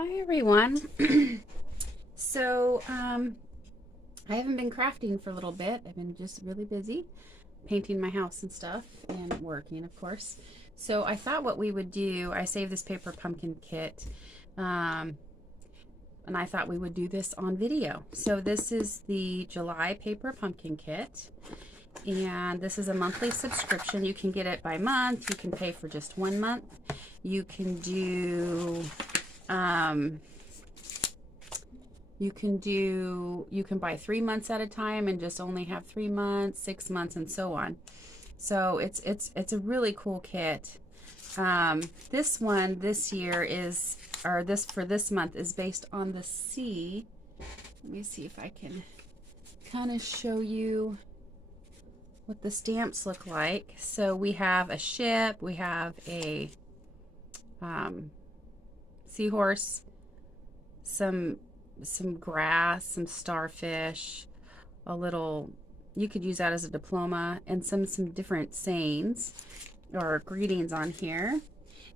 Hi everyone. I haven't been crafting for a little bit. I've been just really busy painting my house and stuff and working, of course. So I thought what we would do, I saved this paper pumpkin kit, um, and I thought we would do this on video. So this is the July paper pumpkin kit, and this is a monthly subscription. You can get it by month. You can pay for just 1 month. You can do you can buy 3 months at a time and just only have 3 months, 6 months, and so on. So it's a really cool kit. This one this year is, or this for this month, is based on the sea. Let me see if I can kind of show you what the stamps look like. So we have a ship, we have a seahorse, some grass, some starfish, a little, you could use that as a diploma, and some different sayings or greetings on here.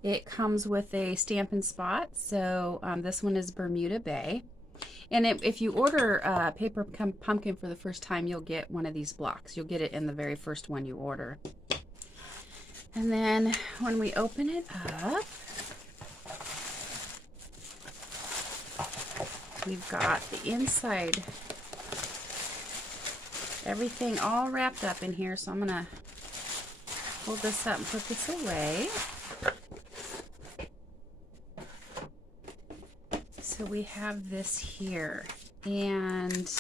It comes with a Stampin' Spot. So this one is Bermuda Bay. And if you order paper pumpkin for the first time, you'll get one of these blocks. You'll get it in the very first one you order. And then when we open it up, we've got the inside, everything all wrapped up in here. So I'm gonna hold this up and put this away. So we have this here, and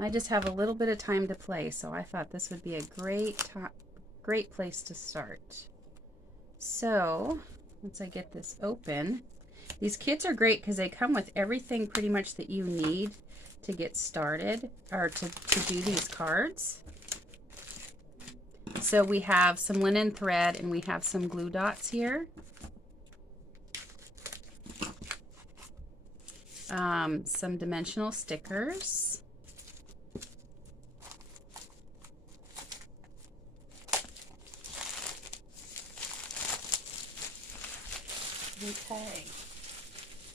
I just have a little bit of time to play, so I thought this would be a great place to start. So once I get this open, these kits are great because they come with everything pretty much that you need to get started, or to do these cards. So we have some linen thread and we have some glue dots here. Some dimensional stickers. Okay,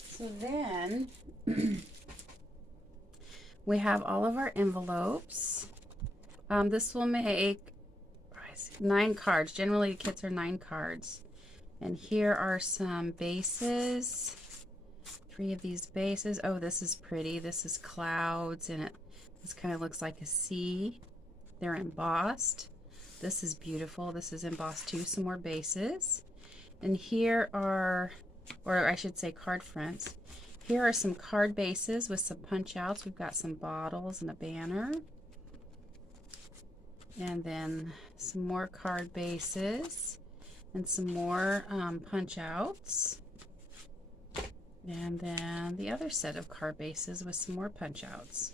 so then we have all of our envelopes. This will make 9 cards. Generally the kits are 9 cards. And here are some bases. 3 of these bases. Oh, this is pretty. This is clouds, and this kind of looks like a sea. They're embossed. This is beautiful. This is embossed too. Some more bases. And here are, or I should say card fronts. Here are some card bases with some punch outs. We've got some bottles and a banner. And then some more card bases and some more punch outs. And then the other set of card bases with some more punch outs.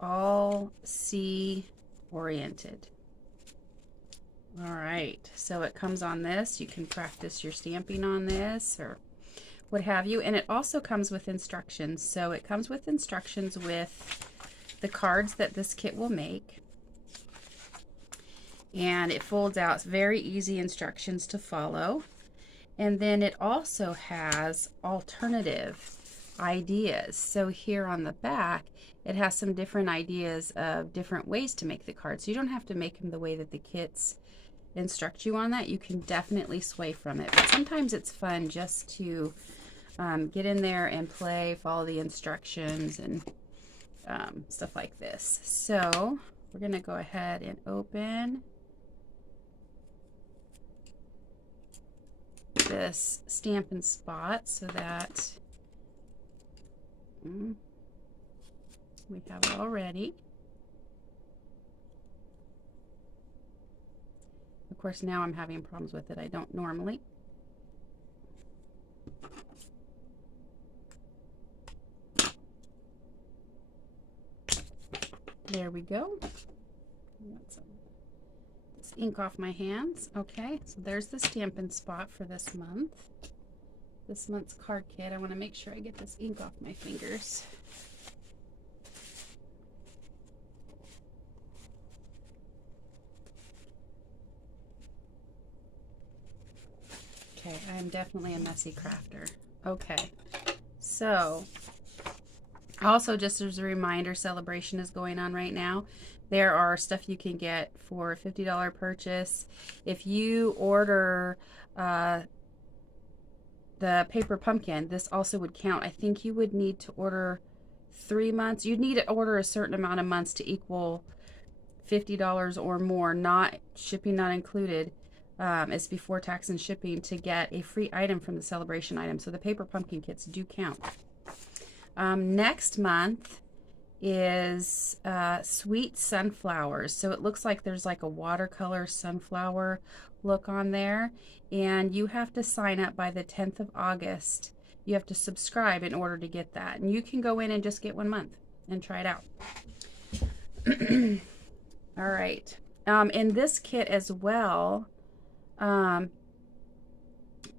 All sea oriented. All right, so it comes on this. You can practice your stamping on this or what have you. And it also comes with instructions. So it comes with instructions with the cards that this kit will make. And it folds out. It's very easy instructions to follow. And then it also has alternative ideas. So here on the back, it has some different ideas of different ways to make the cards. So you don't have to make them the way that the kits instruct you on that. You can definitely sway from it. But sometimes it's fun just to get in there and play, follow the instructions, and stuff like this. So we're going to go ahead and open this Stampin' Spot so that we have it all ready. Of course, now I'm having problems with it. I don't normally. There we go. Get some this ink off my hands. Okay, so there's the Stampin' Spot for this month. This month's card kit. I want to make sure I get this ink off my fingers. Okay, I am definitely a messy crafter. Okay, so also just as a reminder, Celebration is going on right now. There are stuff you can get for a $50 purchase. If you order the paper pumpkin, this also would count. I think you would need to order 3 months. You'd need to order a certain amount of months to equal $50 or more, not shipping not included. It's before tax and shipping to get a free item from the Celebration item. So the paper pumpkin kits do count. Next month is Sweet Sunflowers. So it looks like there's like a watercolor sunflower look on there. And you have to sign up by the 10th of August. You have to subscribe in order to get that. And you can go in and just get 1 month and try it out. All right. In this kit as well,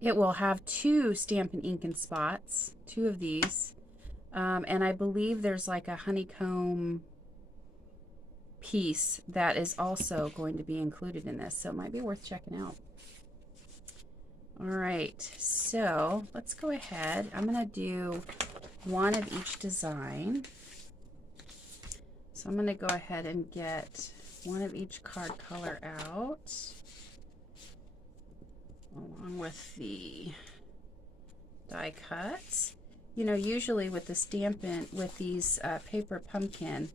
it will have 2 Stampin' Ink and spots, 2 of these. And I believe there's like a honeycomb piece that is also going to be included in this. So it might be worth checking out. All right, so let's go ahead. I'm going to do 1 of each design. So I'm going to go ahead and get 1 of each card color out, along with the die cuts. You know, usually with the Stampin', with these paper pumpkin,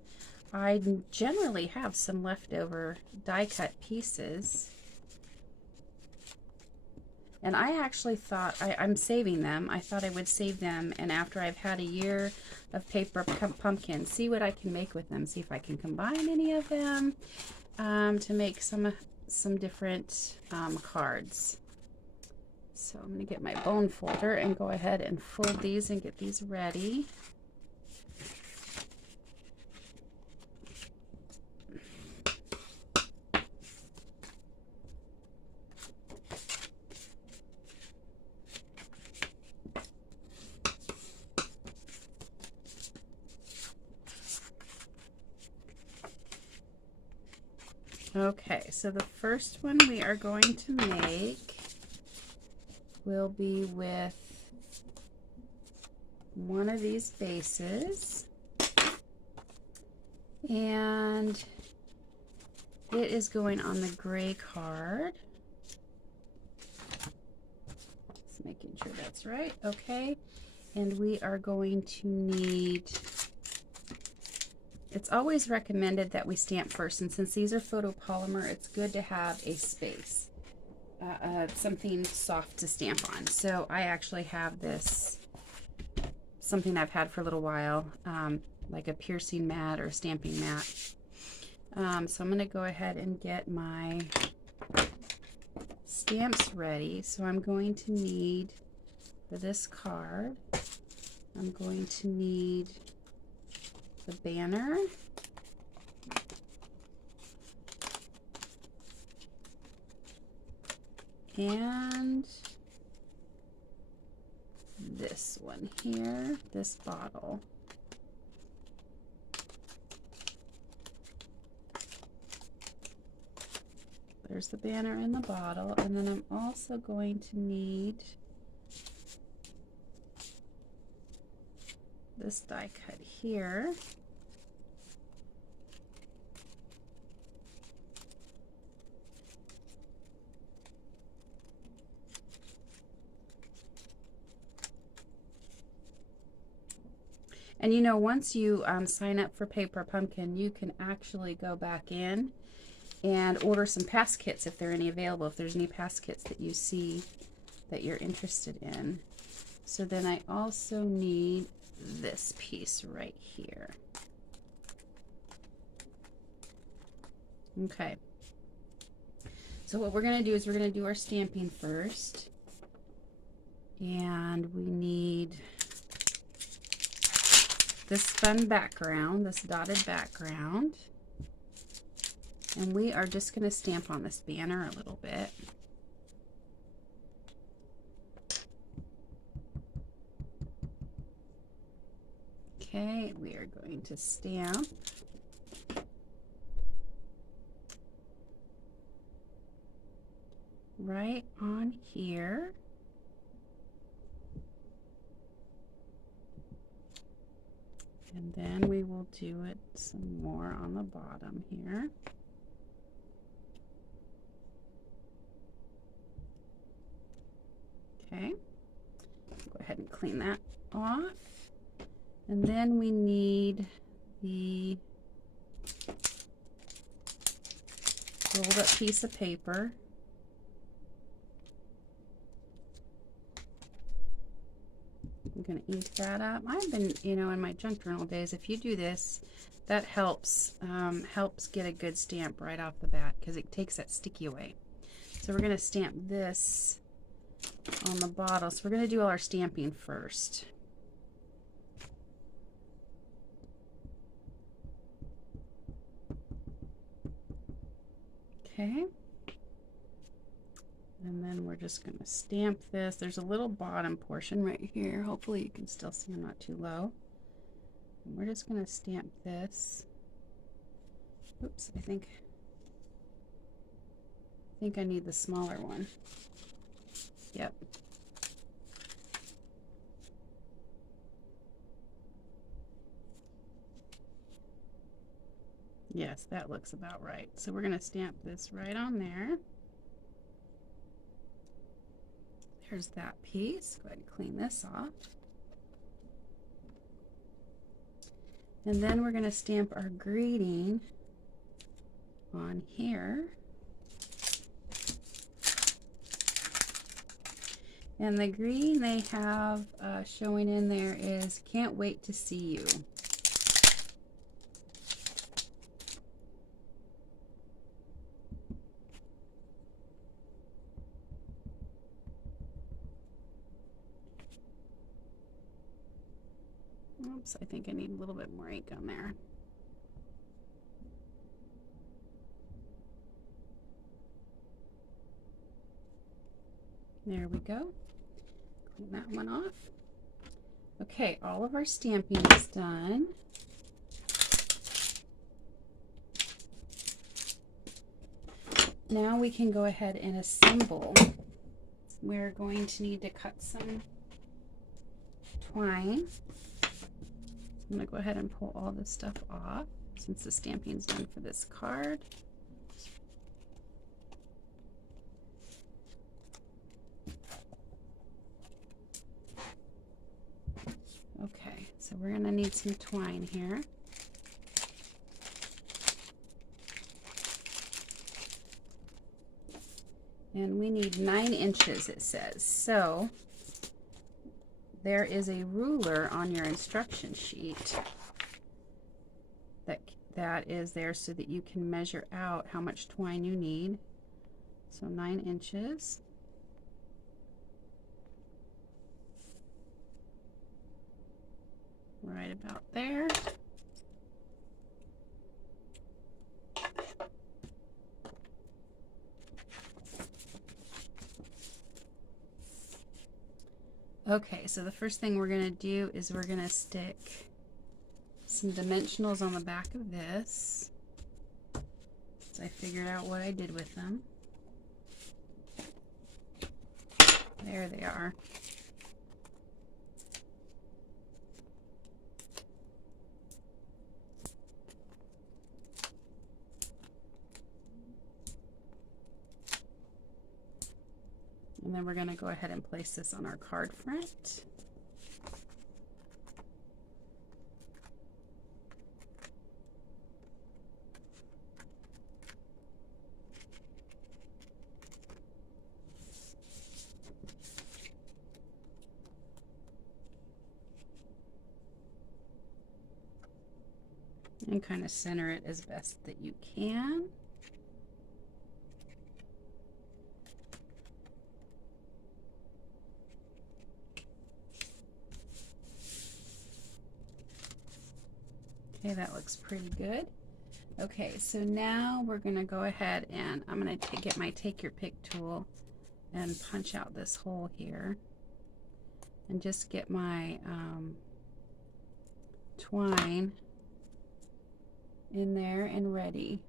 I generally have some leftover die cut pieces. And I actually thought, I'm saving them. I thought I would save them, and after I've had a year of paper pumpkin, see what I can make with them. See if I can combine any of them to make some different cards. So I'm going to get my bone folder and go ahead and fold these and get these ready. Okay, so the first one we are going to make will be with 1 of these bases, and it is going on the gray card. Just making sure that's right. Okay, and we are going to need, it's always recommended that we stamp first, and since these are photopolymer, it's good to have a space, something soft to stamp on. So I actually have this, something I've had for a little while, like a piercing mat or a stamping mat. So I'm going to go ahead and get my stamps ready. So I'm going to need, for this card, I'm going to need the banner, and this one here, this bottle. There's the banner and the bottle, and then I'm also going to need this die cut here. And you know, once you sign up for Paper Pumpkin, you can actually go back in and order some pass kits if there are any available, if there's any pass kits that you see that you're interested in. So then I also need this piece right here. Okay. So what we're going to do is we're going to do our stamping first. And we need this fun background, this dotted background. And we are just going to stamp on this banner a little bit. Okay, we are going to stamp right on here. And then we will do it some more on the bottom here. Okay, go ahead and clean that off. And then we need the rolled up piece of paper. I'm going to ink that up. I've been, in my junk journal days, if you do this, that helps get a good stamp right off the bat because it takes that sticky away. So we're going to stamp this on the bottle. So we're going to do all our stamping first. Okay. And then we're just going to stamp this. There's a little bottom portion right here. Hopefully you can still see I'm not too low. And we're just going to stamp this. Oops, I think I need the smaller one. Yep. Yes, that looks about right. So we're going to stamp this right on there. There's that piece. Go ahead and clean this off. And then we're going to stamp our greeting on here. And the greeting they have showing in there is "Can't wait to see you." Oops, I think I need a little bit more ink on there. There we go. Clean that one off. Okay, all of our stamping is done. Now we can go ahead and assemble. We're going to need to cut some twine. I'm going to go ahead and pull all this stuff off since the stamping is done for this card. Okay, so we're going to need some twine here. And we need 9 inches, it says. So there is a ruler on your instruction sheet that is there so that you can measure out how much twine you need. So 9 inches. Right about there. Okay, so the first thing we're going to do is we're going to stick some dimensionals on the back of this. So I figured out what I did with them. There they are. And then we're going to go ahead and place this on our card front. And kind of center it as best that you can. Okay, that looks pretty good. Okay, so now we're going to go ahead and I'm going to get my Take Your Pick tool and punch out this hole here and just get my twine in there and ready.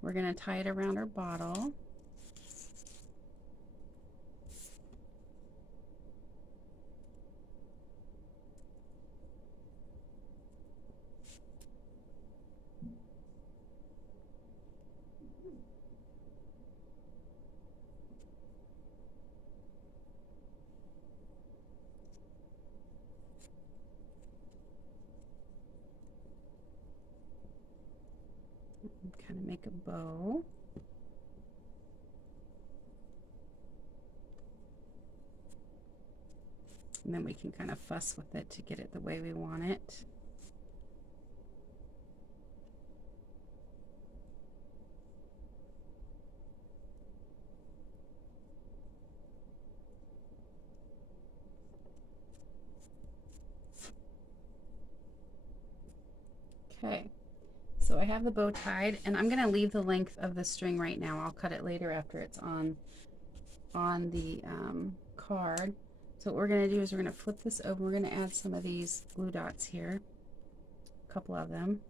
We're going to tie it around our bottle. kind of make a bow. And then we can kind of fuss with it to get it the way we want it. Okay, so I have the bow tied, and I'm going to leave the length of the string right now. I'll cut it later after it's on the card. So what we're going to do is we're going to flip this over. We're going to add some of these glue dots here, a couple of them.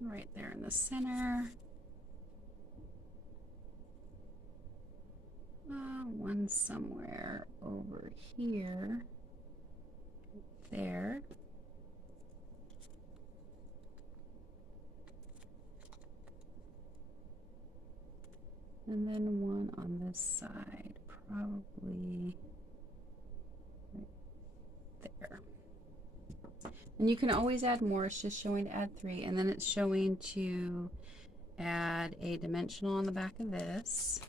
Right there in the center. One somewhere over here. There. And then one on this side, probably right there. And you can always add more. It's just showing to add 3, and then it's showing to add a dimensional on the back of this.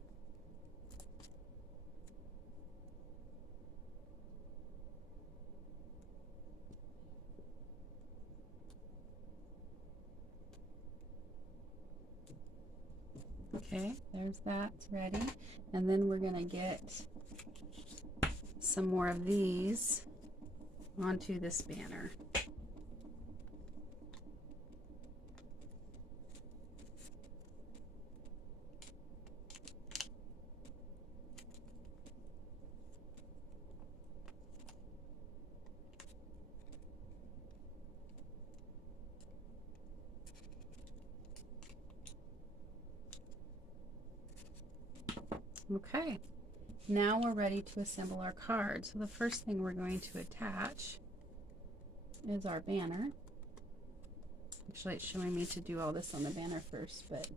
Okay, there's that, it's ready. And then we're gonna get some more of these onto this banner. Okay, now we're ready to assemble our card. So the first thing we're going to attach is our banner. Actually, it's showing me to do all this on the banner first, but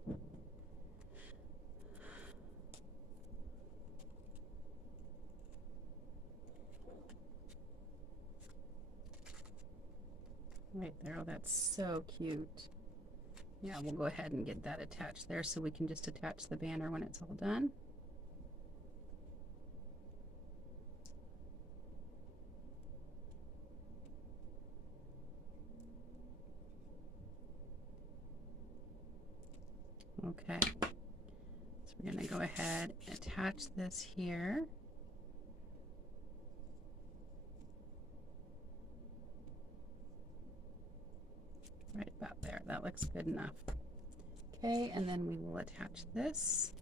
right there. Oh, that's so cute. Yeah, we'll go ahead and get that attached there so we can just attach the banner when it's all done. Okay, so we're going to go ahead and attach this here. Right about there. That looks good enough. Okay, and then we will attach this.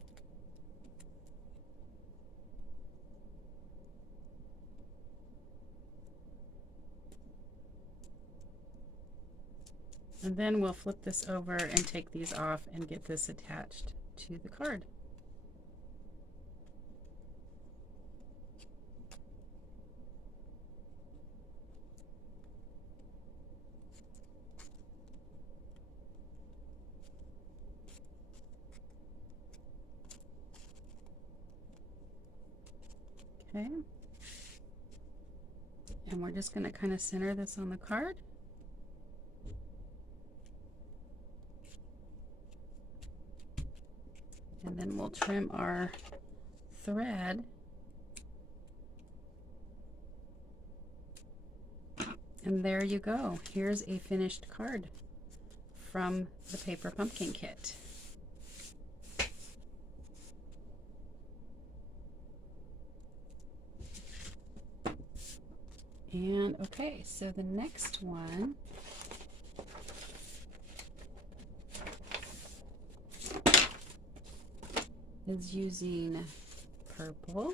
And then we'll flip this over and take these off and get this attached to the card. Okay. And we're just going to kind of center this on the card. And then we'll trim our thread. And there you go. Here's a finished card from the Paper Pumpkin Kit. And okay, so the next one is using purple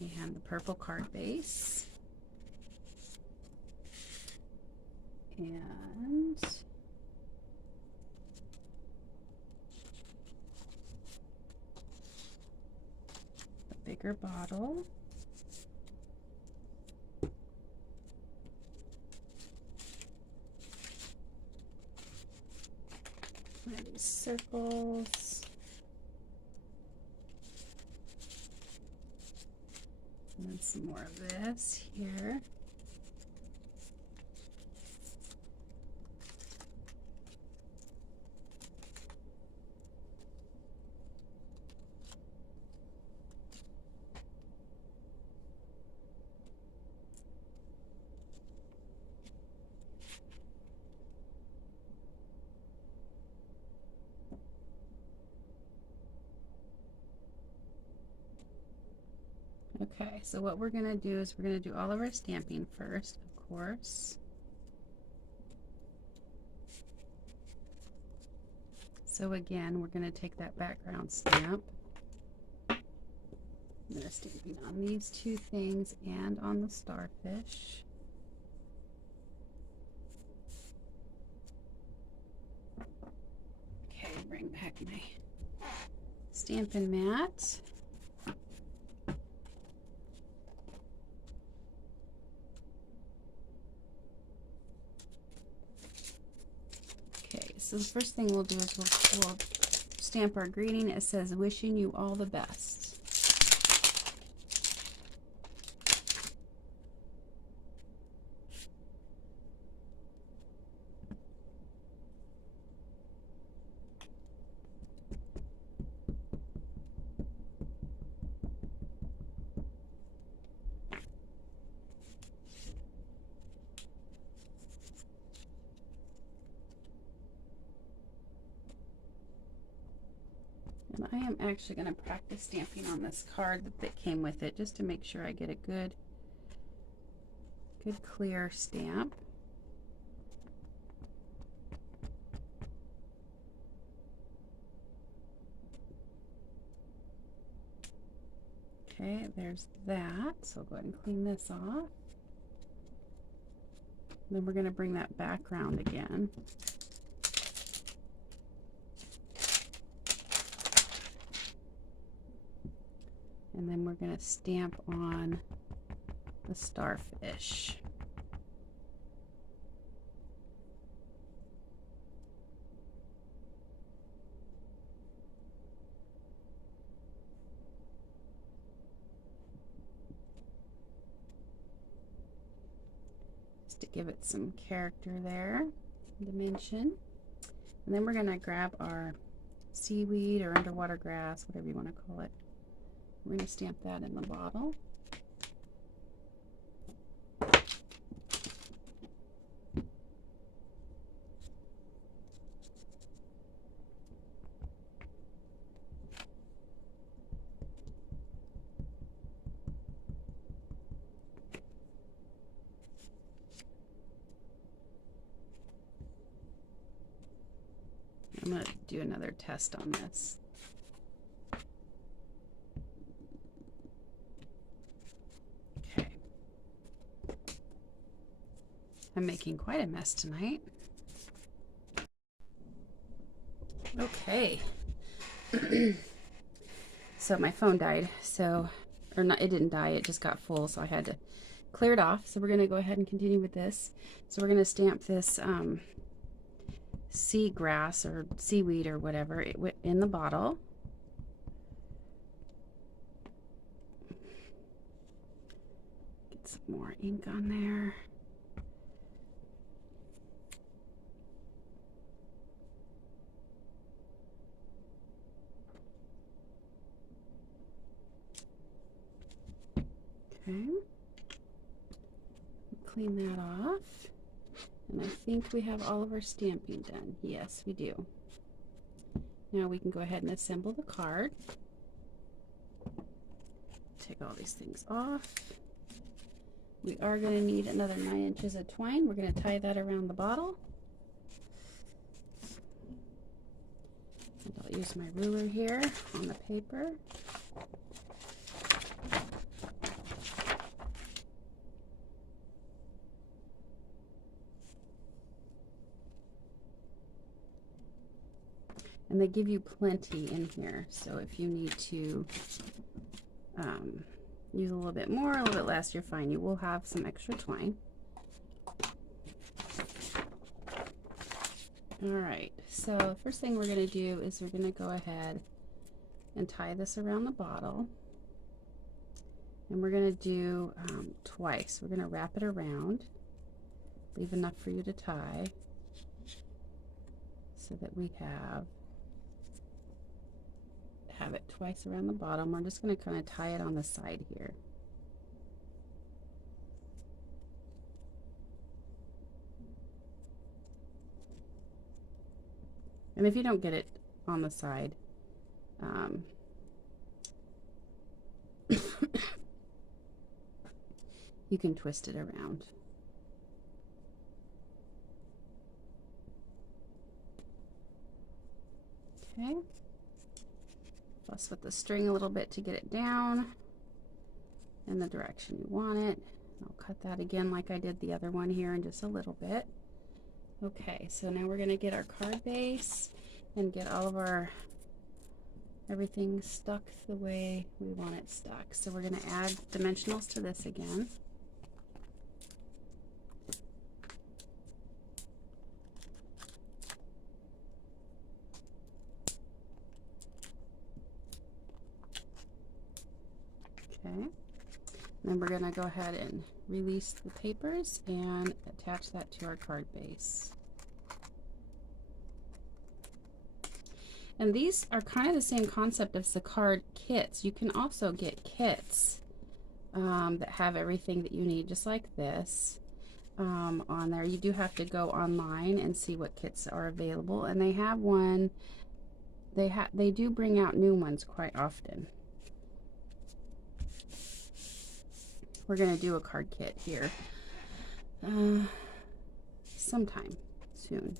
and the purple card base and a bigger bottle. These circles. some more of this here. Okay, so what we're going to do is we're going to do all of our stamping first, of course. So again, we're going to take that background stamp. I'm going to stamping on these two things and on the starfish. Okay, bring back my Stampin' mat. Okay, so the first thing we'll do is we'll stamp our greeting. It says, "Wishing you all the best." And I am actually going to practice stamping on this card that came with it, just to make sure I get a good clear stamp. Okay, there's that. So I'll go ahead and clean this off. Then we're going to bring that background again. And then we're going to stamp on the starfish. Just to give it some character there, dimension. And then we're going to grab our seaweed or underwater grass, whatever you want to call it. We're going to stamp that in the bottle. I'm going to do another test on this. Okay. I'm making quite a mess tonight. Okay. So my phone died, or not, it didn't die, it just got full, so I had to clear it off. So we're going to go ahead and continue with this. So we're going to stamp this sea grass or seaweed or whatever in the bottle. Get some more ink on there. Okay. Clean that off. And I think we have all of our stamping done. Yes, we do. Now we can go ahead and assemble the card. Take all these things off. We are going to need another 9 inches of twine. We're going to tie that around the bottle. And I'll use my ruler here on the paper. And they give you plenty in here, so if you need to use a little bit more, a little bit less, you're fine. You will have some extra twine. All right, so first thing we're going to do is we're going to go ahead and tie this around the bottle. And we're going to do twice. We're going to wrap it around, leave enough for you to tie, so that we have it twice around the bottom. We're just going to kind of tie it on the side here. And if you don't get it on the side, you can twist it around. Okay. Fuss with the string a little bit to get it down in the direction you want it. I'll cut that again like I did the other one here in just a little bit. Okay, so now we're going to get our card base and get all of our everything stuck the way we want it stuck. So we're going to add dimensionals to this again. Okay, then we're going to go ahead and release the papers and attach that to our card base. And these are kind of the same concept as the card kits. You can also get kits that have everything that you need, just like this, on there. You do have to go online and see what kits are available, and they have one. They do bring out new ones quite often. We're going to do a card kit here sometime soon.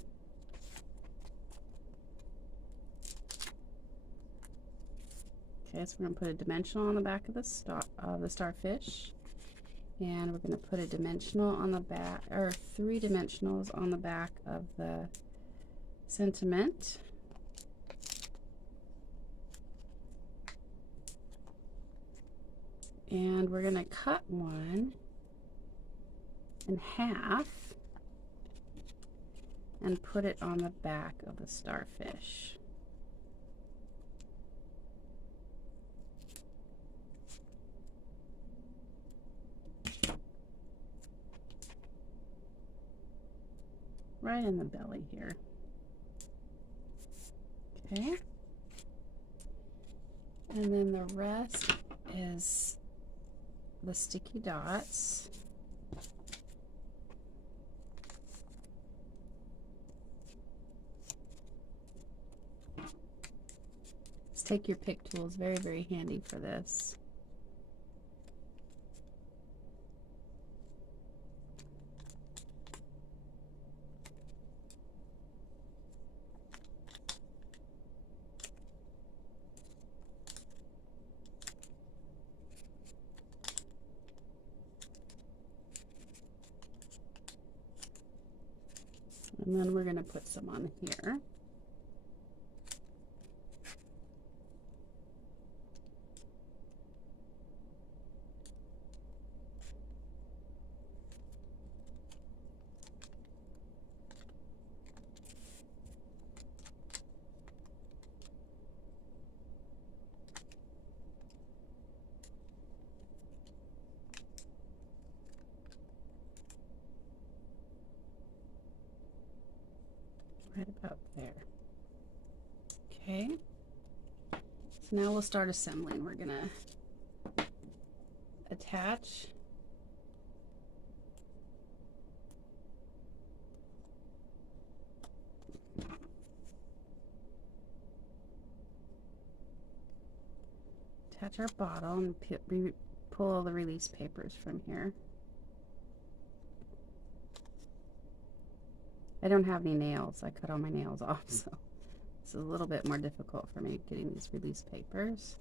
Okay, so we're going to put a dimensional on the back of the starfish, and we're going to put a dimensional on the back, or 3 dimensionals on the back of the sentiment. And we're going to cut one in half and put it on the back of the starfish. Right in the belly here. Okay. And then the rest is the sticky dots. Just take your pick tools, very, very handy for this. And then we're going to put some on here. Right about there. Okay, so now we'll start assembling. We're gonna attach our bottle and pull all the release papers from here. I don't have any nails. I cut all my nails off, so it's a little bit more difficult for me getting these release papers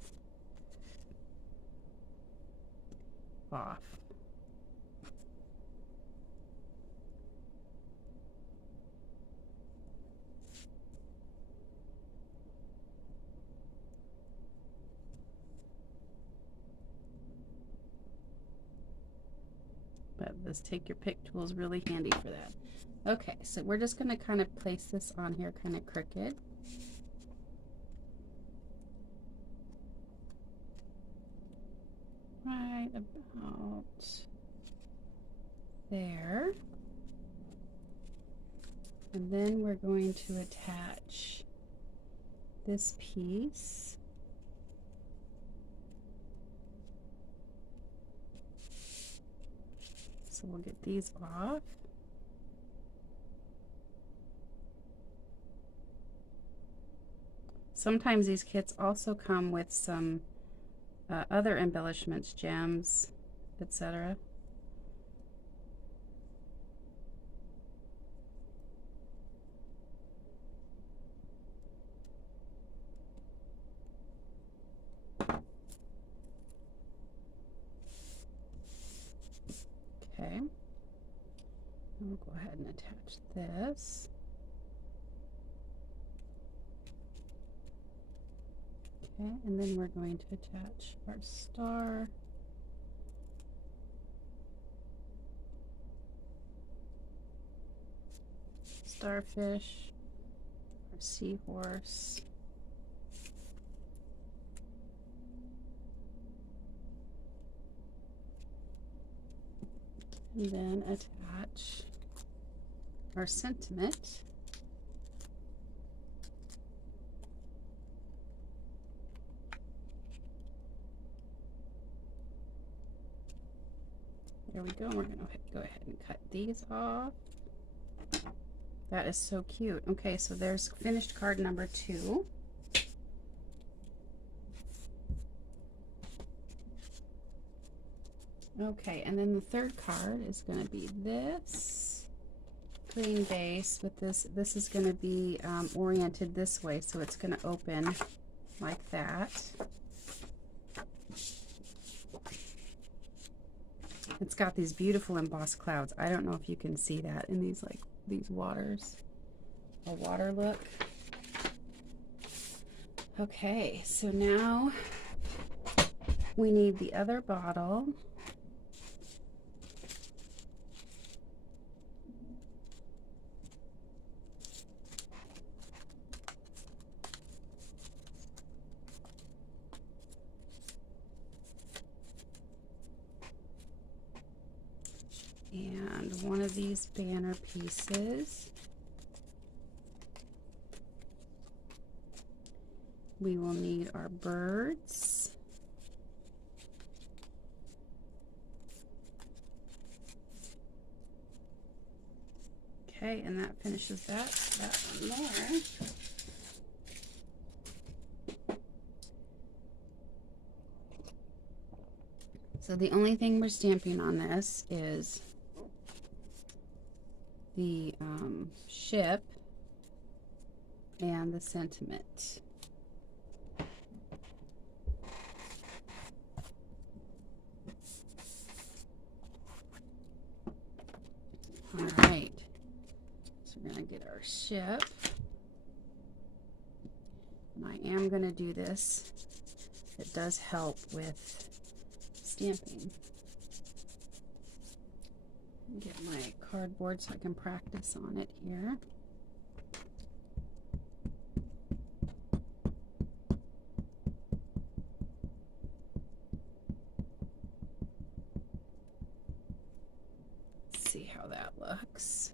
off. But this take your pick tool is really handy for that. Okay, so we're just going to kind of place this on here kind of crooked. Right right about there. And then we're going to attach this piece. So we'll get these off. Sometimes these kits also come with some other embellishments, gems, etc. Okay, we'll go ahead and attach this. Okay, and then we're going to attach our star. Starfish, our seahorse. And then attach our sentiment. There we go. We're going to go ahead and cut these off. That is so cute. Okay, so there's finished card number 2. Okay, and then the third card is going to be this green base with this. This is going to be oriented this way, so it's going to open like that. It's got these beautiful embossed clouds. I don't know if you can see that in these these waters. A water look. Okay, so now we need the other bottle. And one of these banner pieces. We will need our birds. Okay, and that finishes that one there. So the only thing we're stamping on this is the ship and the sentiment. All right, so we're gonna get our ship. And I am gonna do this. It does help with stamping. Get my cardboard so I can practice on it here. Let's see how that looks.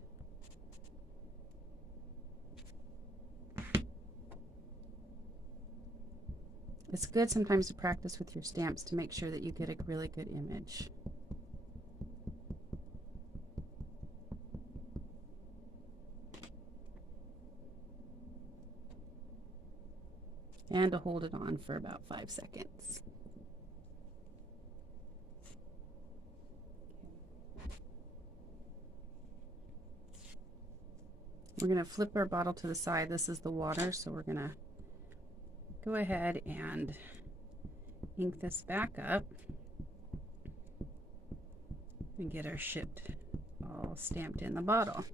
It's good sometimes to practice with your stamps to make sure that you get a really good image. And to hold it on for about 5 seconds. We're going to flip our bottle to the side. This is the water, so we're going to go ahead and ink this back up and get our ship all stamped in the bottle.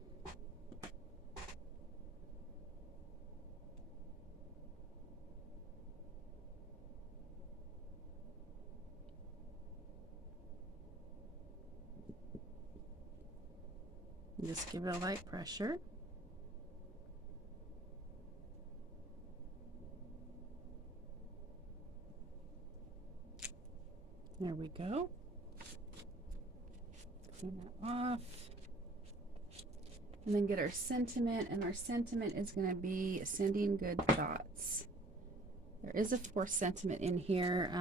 Just give it a light pressure. There we go. Clean that off. And then get our sentiment, and our sentiment is going to be sending good thoughts. There is a fourth sentiment in here,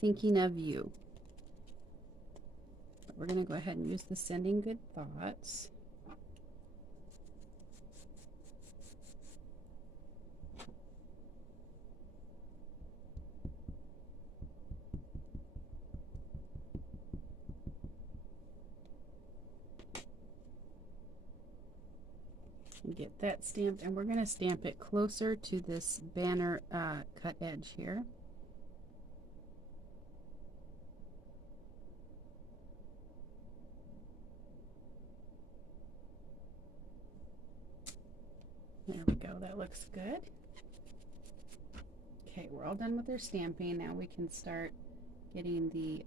thinking of you. But we're going to go ahead and use the sending good thoughts. Get that stamped, and we're going to stamp it closer to this banner cut edge here. There we go, that looks good. Okay, we're all done with our stamping. Now we can start getting the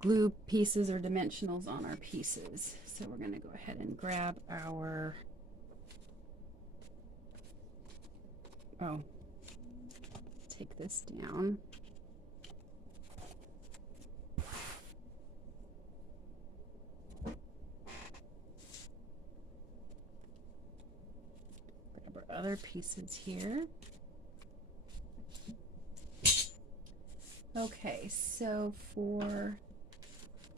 glue pieces or dimensionals on our pieces. So we're going to go ahead and grab our, take this down. Grab our other pieces here. Okay, so for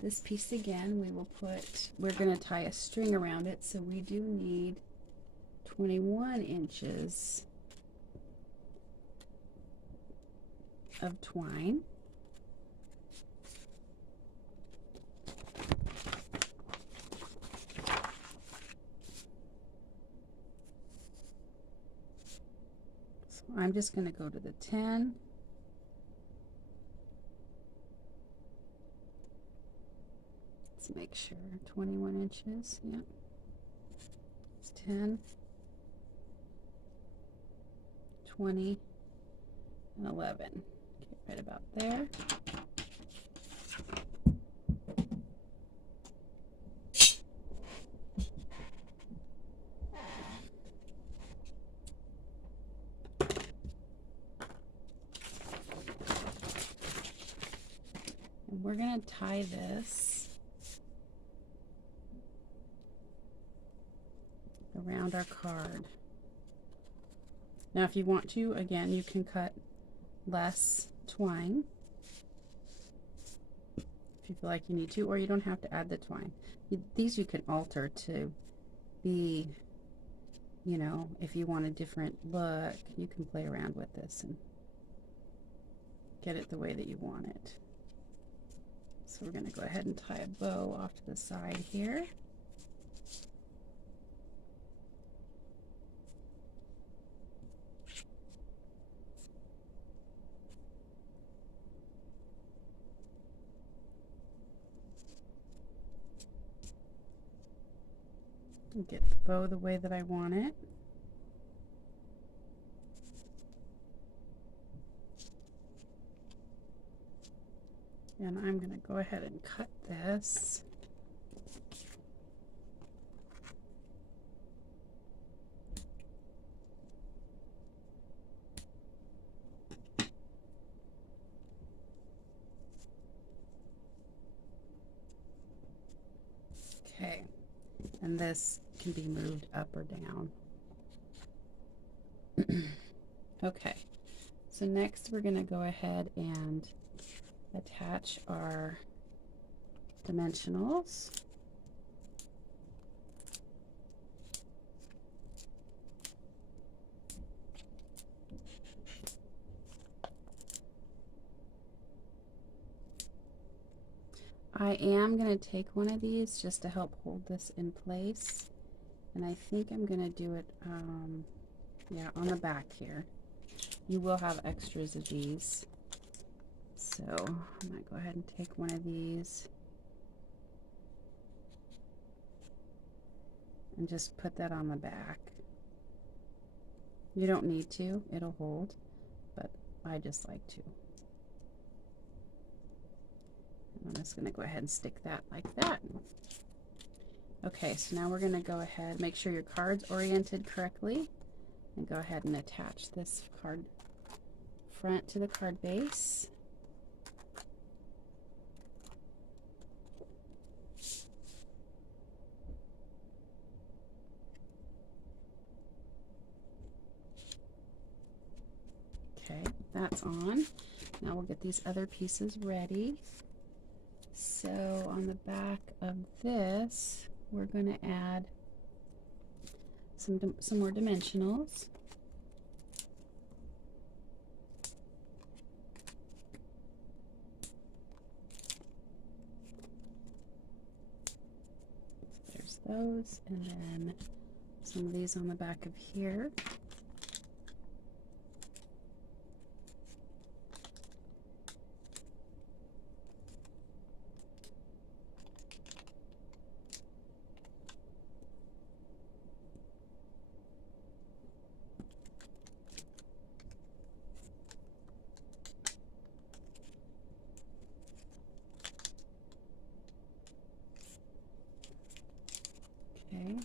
this piece again, we're going to tie a string around it, so we do need 21 inches of twine. So I'm just going to go to the 10. Make sure 21 inches. Yep, it's 10, 20, and 11. Okay, right about there. And we're going to tie this around our card. Now if you want to, again, you can cut less twine if you feel like you need to, or you don't have to add the twine. These you can alter to be, you know, if you want a different look, you can play around with this and get it the way that you want it. So we're going to go ahead and tie a bow off to the side here. And get the bow the way that I want it. And I'm going to go ahead and cut this. Okay, and this can be moved up or down. Okay, so next we're going to go ahead and attach our dimensionals. I am going to take one of these just to help hold this in place, and I think I'm going to do it yeah, on the back here. You will have extras of these, so I might go ahead and take one of these and just put that on the back. You don't need to, it'll hold, but I just like to. I'm just going to go ahead and stick that like that. Okay, so now we're going to go ahead, make sure your card's oriented correctly, and go ahead and attach this card front to the card base. Okay, that's on. Now we'll get these other pieces ready. So on the back of this, we're going to add some more dimensionals. There's those, and then some of these on the back of here. Okay,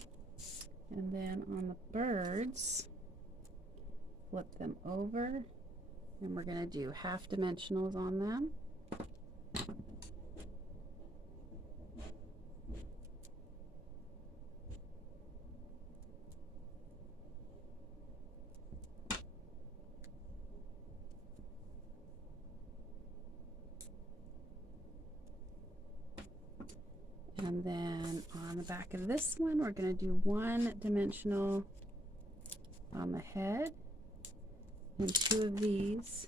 and then on the birds, flip them over, and we're going to do half dimensionals on them. And then on the back of this one, we're going to do one dimensional on the head and two of these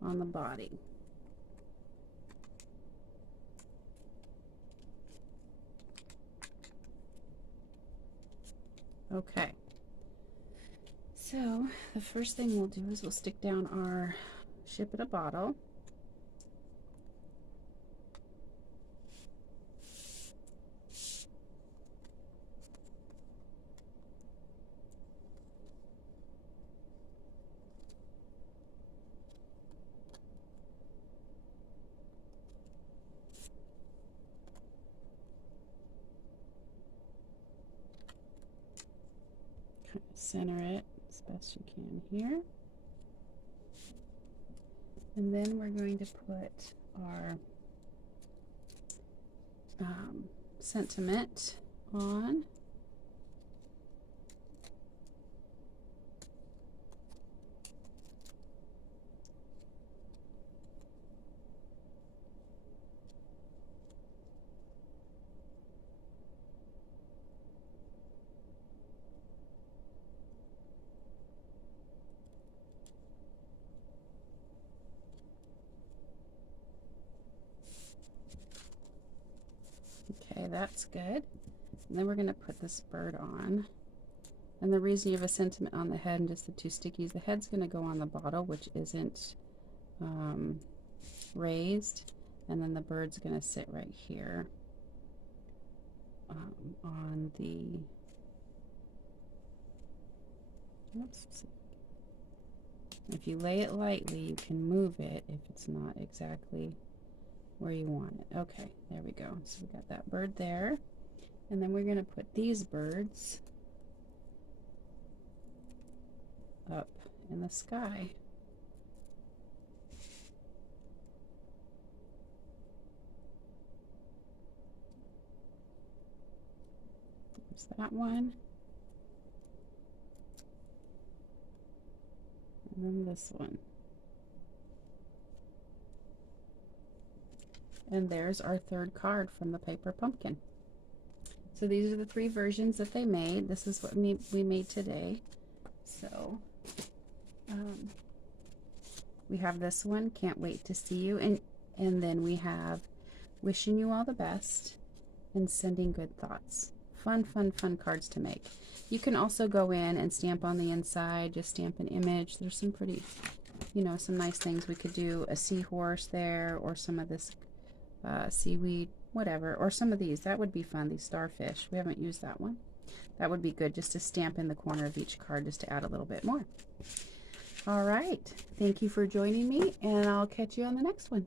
on the body. Okay, so the first thing we'll do is we'll stick down our Ship in a Bottle. Kind of center it as best you can here. And then we're going to put our sentiment on. Okay, that's good. And then we're going to put this bird on. And the reason you have a sentiment on the head and just the two stickies, the head's going to go on the bottle, which isn't raised. And then the bird's going to sit right here on the, oops. If you lay it lightly, you can move it if it's not exactly where you want it. Okay, there we go. So we got that bird there. And then we're going to put these birds up in the sky. There's that one. And then this one. And there's our third card from the paper pumpkin. So these are the three versions that they made. This is what we made today. So we have this one, Can't Wait to See You. And then we have Wishing You All the Best and Sending Good Thoughts. Fun, fun, fun cards to make. You can also go in and stamp on the inside, just stamp an image. There's some pretty, you know, some nice things. We could do a seahorse there, or some of this seaweed, whatever, or some of these. That would be fun, these starfish. We haven't used that one. That would be good just to stamp in the corner of each card just to add a little bit more. All right, thank you for joining me, and I'll catch you on the next one.